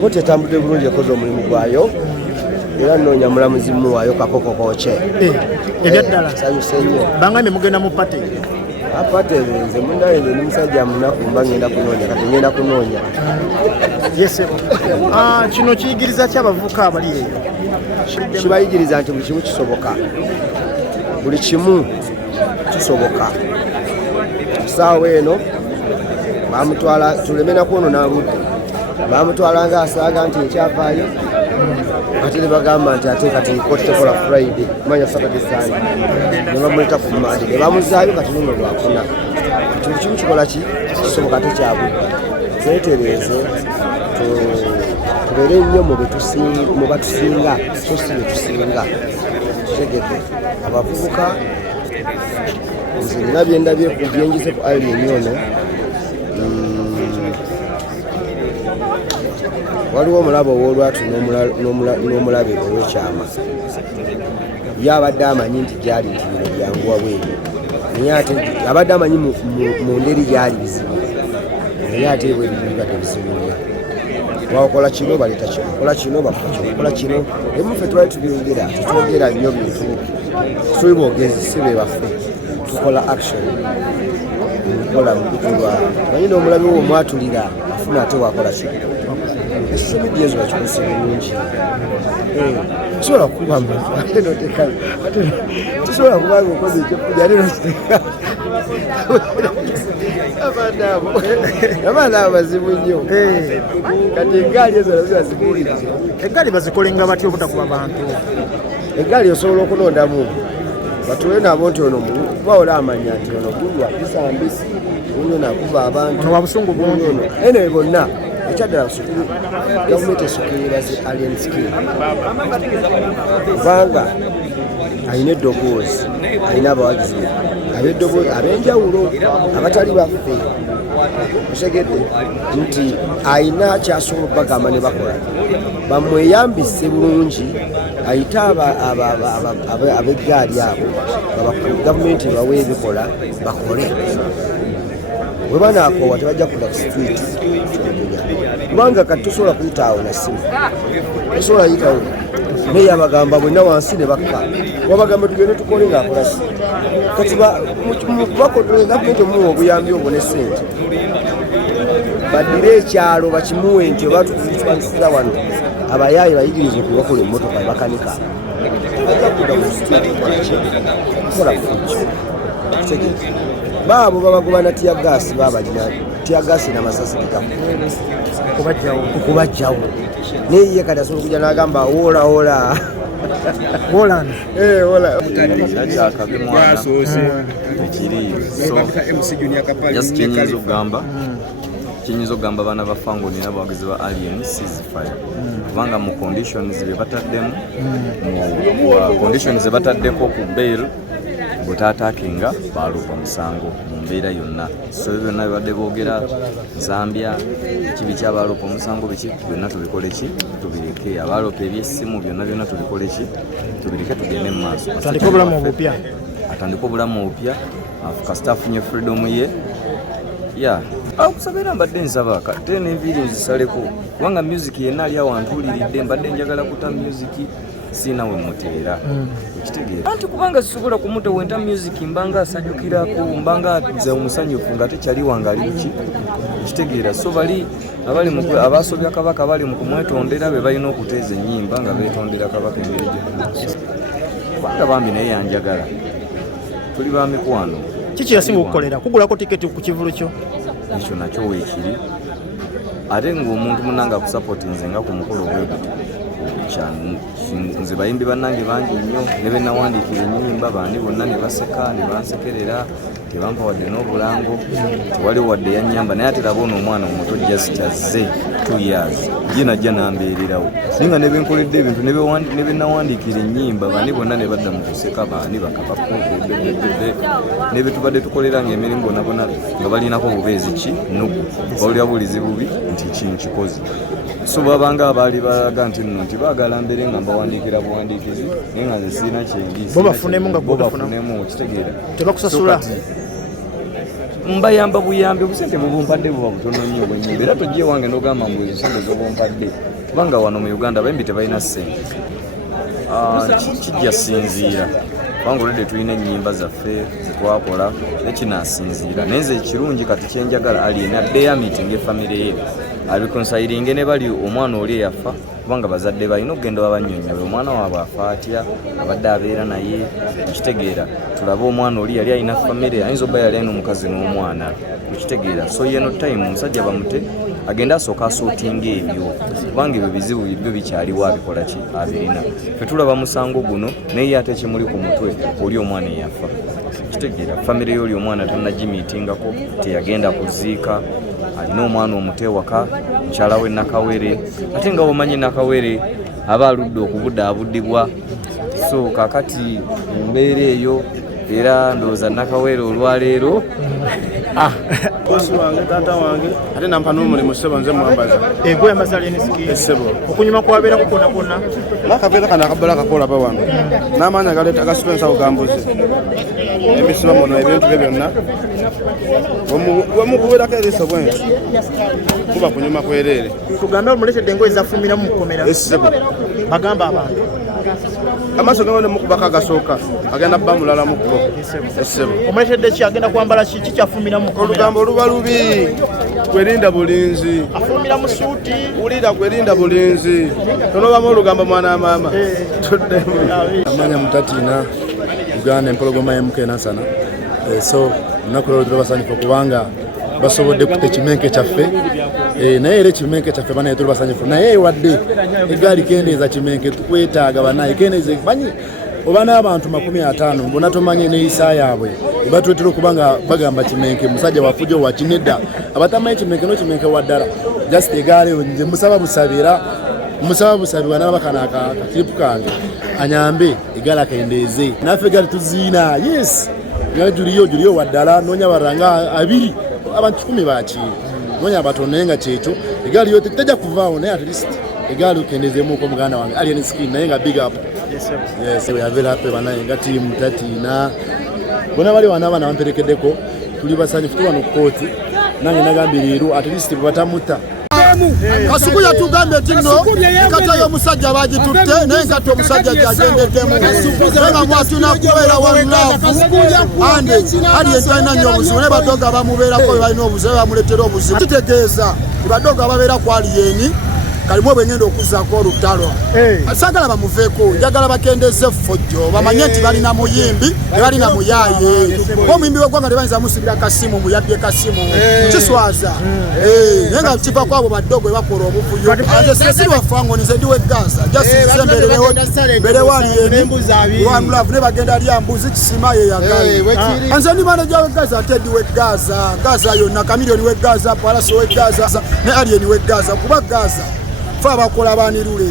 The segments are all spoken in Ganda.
Wote tambudde bulungi yakoze omulimu gwayo era nnoonya mulamuzi muwaayo kakoko kooche ebyaddala sanyuse nnyo bangambe mugenda mu pate apate nze mundaye ndi musajja munaku mba ngenda kunoonya kati ngenda kunoonya yes kino kiyigiriza ki abavubuka abali eyo kibayigiriza nti buli kimu kisoboka buli kimu kisoboka saawa eno bamutwala tuleme nakwonona budde bamutwala nga asaaga nti ekyavaayo ate ne bagamba nti ate kati kooti tekola Friday manya Saturday Sunday ne bamuleta ku Monday ne bamuzaayo kati luno lwakuna kati buli kimu kikola ki kisoboka ate kyabudde twetereeze tubeere nnyo mu batusinga so si be tusinga tegete abavubuka nze nina byendabye ku byenjize ku alien ono waliwo omulabo ow'olwatu n'omulabe ow'ekyama ye abadde amanyi nti gyali nti bino byanguwa bweru naye ate abadde amanyi mu ngeri gyali bizibu naye ate bwebibibadde bizibunya wakola kino baleeta kino kola kino bakola kino kola kino emufe twali tubyogera tetwogera nnyo bintu tuli boogezi si be baffe tukola action nkola mubikolwa manyi n'omulabe wo mwatulira afuna ate wakola kino esisemidia ezo bakikozesa bulungi tusobola kuba tusobola kubanga okoze ekyokuja ate nokiteka abaana abo bazibu nnyo kati egaali ezo nazo bazikuulira egaali bazikolenga batya obutakuba bantu egaali osobola okulondamu batule nabo nti ono kuba ola amanya nti ono gulwa bisambisi unyo nakuba abantu ono wabusungu bungi eno bonna ekyaddala sukulu gavumenti esukirira zi alien skill kubanga alina eddoboozi alina abawagizi ab'enjawulo abatali baffe otegedde nti alina kyasobola okubagamba ne bakola bamweyambise bulungi ayite ab'eggaali abo gavumenti ebawe ebikola bakole bwe banakoowa tebajja kuda ku street kubanga kati tosobola kuyitaawo na simu tosobola yitawo naye abagamba bwenna wansi ne bakka wabagamba tugende tukole ngaakola si kati gavumenti omuwa obuyambi obwo ne sente baddire ekyalo bakimuwe nti oba tukitwalisiza wano abayaayi bayigiriza okubakola emmotoka bakanika ajja kuda ku street kukola fujjo baabo babagoba na tiyagaasi babalina tiyagaasi n'amasasi okubajjawo naye ye kati asobola okujja n'agamba wola kyakabe mwana ekiri just kyenyinza okugamba abaana ba fango nina abawagizi ba alien ceasefire kubanga mu conditions be bataddemu mu conditions ze bataddeko ku bail bwetaataakinga baaluupa musango mu mbeera yonna so byonna bibadde boogera Zambia kibi kyabaaluupa omusango biki byonna tubikole ki tubireke abaaluupa ebyessimu byonna tubikole ki tubireke tugende mu maaso atandika obulamu obupya kasita afunye freedom ye kusabira mbadde nsaba kate n'enviiri nzisaleko kubanga music yenna ali awantuuliridde mbadde njagala kuta music sina we muteera ekitegeera anti kubanga sisobola kumuta wenta music mbanga asanyukirako mbanga za omusanyufu nga tekyali wange ali biki ekitegeera so bali abasobya kabaka bali mu kumwetondera be balina okuteeza ennyimba nga beetondera kabaka engeri gyonna kubanga bambi naye yanjagala tuli ba mikwano kiki yasinga okukolera kugulako tiketi ku kivulo kyo ekyo nakyo weekiri ate ng'omuntu munanga akusapoti nze nga ku mukolo gwegutyo nze bayimbi bannange bangi nnyo ne benawandiikira ennyimba bandi bonna ne baseka ne bansekerera tebampa wadde n'obulango tewali wadde yannyamba naye ate laba ono omwana omuto just azze 2 years ye najja nambeererawo naye nga ne benkoledde ebintu ne benawandiikira ennyimba bandi bonna ne badda mu kuseka bandi bakabakuubedde ne betubadde tukoleranga emirimu bonabona nga balinako obubeezi ki nugu bawulira bulizi bubi nti kino kikozi so babanga abaali balaga nti nno nti baagala mbeere nga mbawandiikira buwandiikizi naye nga nze sirina kyendiisi bo bafunemu nga bafunemu okitegeera tebakusasula mbayamba buyambi obusente bubumpadde buba butono nnyo bwennyimba era tojje wange n'ogamba mbu ezo sente z'obumpadde kubanga wano mu Uganda bembi tebalina ssente. Kijja sinziira kubanga olwedde tulina ennyimba zaffe zetwakola nekinasinziira naye nze ekirungi kati kyenjagala alina addeyo amiitinga efamire ye abikonsayiringe ne bali omwana oli eyafa kubanga bazadde balina okugenda wabannyonnyola omwana waabwe afa atya abadde abeera naye okitegeera tulabe omwana oli yali alina famire ayinza obba yali alina omukazi n'omwana okitegeera so yeno time omusajja bamute agenda asooka asootinga ebyo kubanga ebyo bizibu byo bikyaliwo abikola ki abirina fe tulaba musango guno naye ate kimuli ku mutwe oli omwana eyafa kitegeera famire y'oli omwana tannagimiitingako teyagenda kuziika alina omwana omuto ewaka mukyala we Nakawere ate nga omanyi Nakawere aba aludde okubudaabudibwa so kakati embeera eyo era ndowooza Nakawere olwaleero bosi wange taata wange ate nampa n'omulimu ssebo nze mwambaza engoye amazali n'esikiini essebo okunyuma kwabeera kukona kona n'akaveera kano akabbala kakolaba wano n'amaanyi agaleeta gasipensa kugambuze emisiba muno ebintu bye byonna wemukubeerako eriiso bwensi kuba kunyuma kwereere tugambe omuleetedde engoye zafumiramu mukomera essebo bagamba abantu amaaso gawo nemukubako agasooka agenda bba mulala mukko essebo omuleetedde ki agenda kwambala kiki kyafumiramu mukomera olugambo luba lubi kwerinda bulinzi afumira mu suuti wulira kwerinda bulinzi tonobamu olugambo mwana maama tuddemu amanya mutatina Uganda empologoma y'emukeenasana so olunaku lwolo tulabasanyufu kubanga basobodde kuta ekimenke kyaffe naye era ekimenke kyaffe banaye tulabasanyufu naye wadde egaali kendeeza kimenke tukwetaaga banaye kendeeza manyi oba n'abantu 50 bona tomanye neeyisa yaabwe ebatuletera okubanga bagamba kimenke musajja wafujo wakinedda abatamanyi kimenke nokimenke waddala just egaali nze musaba busabirwa n'abakana akakiripu kange anyambe egaali akendeeze naffe egaali tuziina yes juliyo waddala noonya baranga 2 abantu 10 bakiri noonya batono naye nga kyekyo egaali yo tejja kuvaawo naye at least egaali okendeezeemuko muganda wange alien skin naye nga big up yes we are very happy banaye nga tiimu tatina bona bali wana abana bamperekeddeko tuli basanyufu tuba no kooti nange nagambye leero at least batamuta Kasuku yatugambye ati nno kata y'omusajja bagitutte naye nkata omusajja gyagendeddemu nga mwatuna kubeera wanlaavu ande ali entalina nnyo obuzibu naye badoga bamubeerako balina obuzibu bamuletera obuzibu kitegeeza badoga babeera ku aliyeni kalimu obwengenda okuzaako olutalo sagala bamuveeko njagala bakendeze ffojjo bamanye nti balina muyimbi ne balina muyaaye omuyimbi w'eggwanga tebayinza musibira kasimu muyabbye kasimu kiswaza naye nga kiva kwabo baddogo ebakola obuvuyo nze sesiri wafango nze ndi weggaza jasize mberewo aliyeni wanlaavu ne bagenda lya mbuzi kisima yeyagala nze ndi maneja weggaza ate ndi weggaza gaza yonna kamiliyoni weggaza palasi weggaza ne aliyeni weggaza kuba gaza fa bakola banirule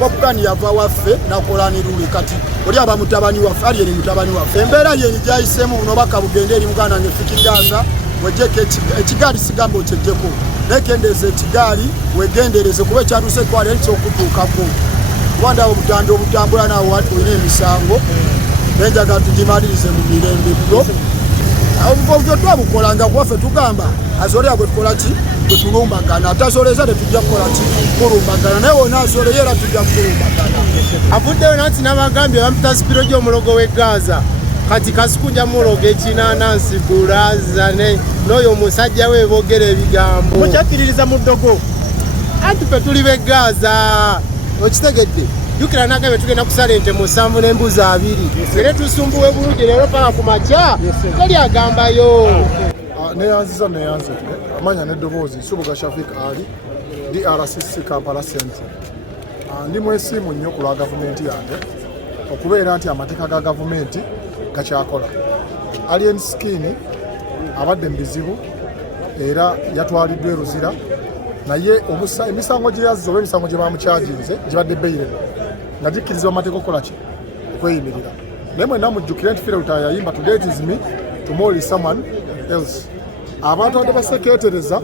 wakugani yava waffe nakola nirule kati oli aba mutabani waffe ali eri mutabani waffe embeera yeni gyayisemu buno baka bugende eri muganda nange fikigaza wejeke ekigaali sigambo okyejjeko nekendeeza ekigaali wegendereze kuba ekyatuse kwali ekyokutuukako wanda obutambula naawo olina emisango nenjaga tugimalirize mu mirembe bwo obuvyo twabukolanga kuwaffe tugamba azolera gwe tukola ki tetulumbagana atasoleza tetujja kukola ki kulumbagana naye wona asoleye era tujja kulumbagana avuddeyo nanti n'abagambye bamuta sipiro gy'omulogo w'eggaza kati kasukunja mulogo ekinanansi bulaza n'oyo omusajja we boogera ebigambo mukyakiririza mu ddogo anti fe tuli b'eggaza okitegedde jukira nagambye tugenda kusala ente 7 n'embuzi 2 era tusumbuwe bulungi leero paka ku makya teri agambayo neyanziza amanya n'eddoboozi Subuga Shafik Ali DRCC Kampala Centre ndi mwesiimu nnyo ku lwa gavumenti yange okubeera nti amateeka ga gavumenti gakyakola alien skin abadde mu bizibu era yatwaliddwa eruzira naye emisango gye yazza oba emisango gye bamukyaginze gibadde beyireno nga gikkirizibwa amateeka okukola ki okweyimirira naye mwenna mujjukire nti Fireutaya yayimba today it is me tomorrow is someone else abantu badde basekeetereza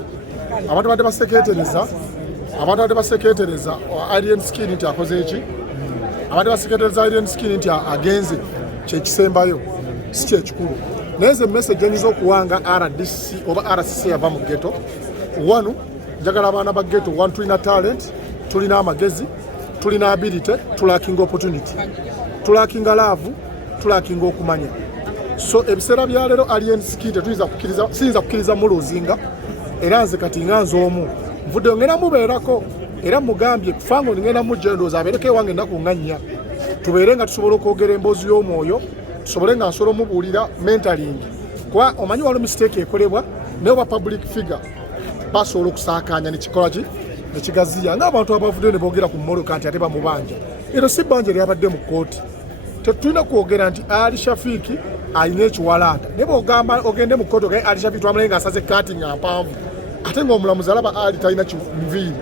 alien skin nti akoze eki abadde basekeetereza alien skin nti agenze kyekisembayo si kyekikulu naye ze message eniza okuwanga RDC oba RCC yava mu ghetto wanu njagala abaana ba ghetto one tulina talent tulina amagezi, tulina ability, tulakinga opportunity, tulakinga love, tulakinga okumanya. So ebiseera bya leero Alien Skin siyinza kukkiriza muluzinga era nze kati nga nze omu nvudde ngenda mubeerako era mugambye fango ngenda mujja ndowooza abeereko ewange ennaku nga nnya tubeere nga tusobola okwogera emboozi y'omwoyo tusobole nga nsobola omubuulira mentaling kuba omanyi waliwo mistake ekolebwa naye oba public figure basobola okusaakaanya nekikola ki nekigaziya ng'abantu abavuddeyo ne boogera ku mmoloka nti ate bamubanja ero si bbanja lyabadde mu kkooti tetulina kwogera nti Ali Shafiiki alina ekiwalaata naye bw'ogamba ogende mu kkooti ogaye Ali Shafiiki twamulaye ng'asaze kaati nga mpanvu ate ng'omulamuzi alaba Ali talina nviiri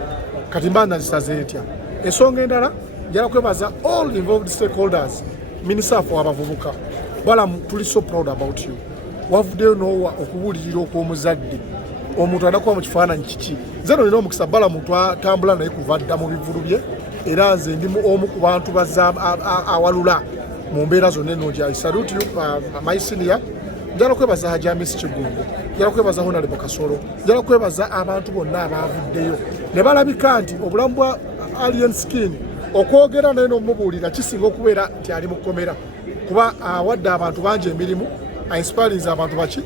kati mba nazisaze etya. Ensonga endala njala kwebaza all involved stakeholders, minisafo abavubuka balamu tuli so proud about you. Wavuddeyo n'owa okubuulirira okw'omuzadde omuntu anakuba mu kifaananyi kiki nze nolina omukisa balamu twatambula naye kuva dda mu bivulu bye era nze ndi omu ku bantu awalula mu mbeera zonna ennungi. I salute you my senior. Njala kwebaza Hajamisi Kigungu, njala kwebaza Honorable Kasolo, njala kwebaza abantu bonna abavuddeyo ne balabika nti obulamu bwa Alien Skin okwogera naye n'omubuulira kisinga okubeera nti ali mu kkomera kuba awadde abantu bangi emirimu ainspiriza abantu baki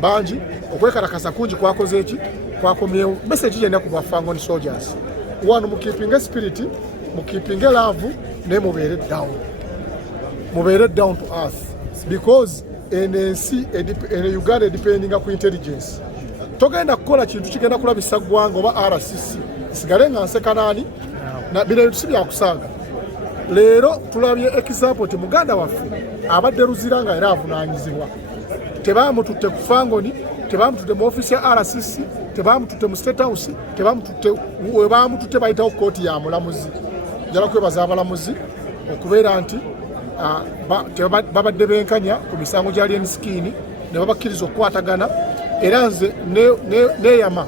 bangi okwekalakasa kungi kwakoze eki kwakomyewo. Message yenna ku Fangon soldiers one mukeeping spirit mukeeping love ne mubeere down to earth because NNC Uganda depending ku intelligence togenda kukola kintu kigenda kulabisa ggwanga oba RCC sigale nga nsekanani na bino ebintu si byakusaaga. Leero tulabye example ti muganda waffe abadde Luzira nga era avunaanyizibwa tebamututte ku Fangoni, tebamututte mu ofisi ya RCC, tebamututte mu State House, tebamututte bayitawo kooti ya mulamuzi. Njala kwebaza abalamuzi okubeera nti babadde benkanya ku misango gya Alien Skin ne babakkiriza okukwatagana era nze neeyama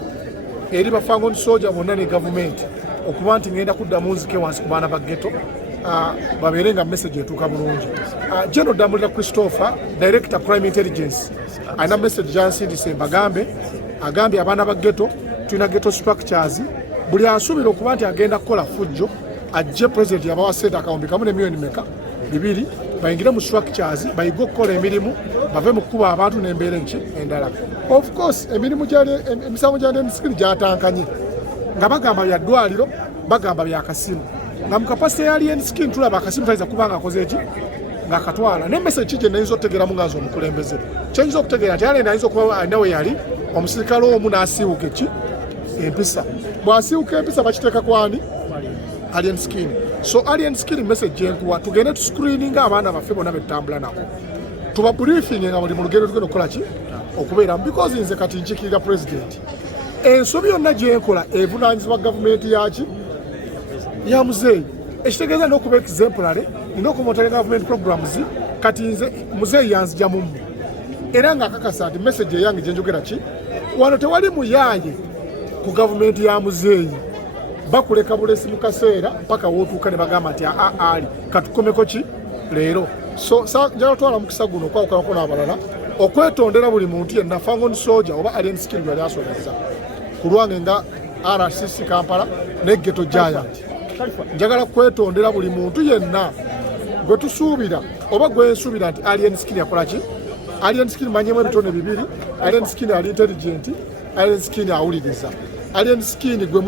eri Fangon soldier bonna ne gavumenti okuba nti ngenda kuddamu nzike wansi ku baana ba ghetto babeere nga message etuuka bulungi. General Damulira Christopher, Director Crime Intelligence, alina message gyansindise agambye abaana ba ghetto tulina ghetto structures buli asuubira okuba nti agenda kukola fujjo ajje president yabawa sente akawumbi kamu ne miliyoni meka 2 bayingire mu structures bayige okukola emirimu bave mu kukuba abantu n'embeera endala. Of course emisango gya Alien Skin gyatankanye nga bagamba bya ddwaliro bagamba bya kasimu nga mu kapasite ya Alien Skin tulaba akasimu tayinza kuba nga akoze eki nga akatwala ne message kije nayinza okutegeeramu nga omukulembeze kyayinza okutegeera nti Alien ayinza okuba alina we yali omusirikale omu n'asiiwuka eki empisa bw'asiiwuka empisa bakiteeka kwani Alien Skin. So Alien Skin message yenkuwa tugende tu screening abaana baffe bonna betambula nabo tuba briefing nga buli mu lugendo tugenda okukola ki okubeera because nze kati nkiikirira president ensobi yonna gyenkola evunaanyizibwa gavumenti yaki ya muzeeyi ekitegeeza n'okuba exemplary n'okumontalinga government programs kati nze muzeeyi yanzija mumu era ng'akakasa nti message eyange gyenjogera ki wano tewali muyaaye ku gavumenti ya muzeeyi bakuleka bulesi mu kaseera paka wootuuka ne bagamba nti ali katukomeko ki leero. So njala twala mukisa guno okwawukanako n'abalala okwetondera buli muntu yenna Fangon soldier oba Alien Skin byali asobeza ku lwange nga RCC Kampala ne Ghetto Giant. Njagala kwetondera buli muntu yenna gwe tusuubira oba gwensuubira nti Alien Skin yakola ki. Alien Skin manyemu ebitone 2, Alien Skin ali intelligent, Alien Skin awuliriza, Alien Skin gwe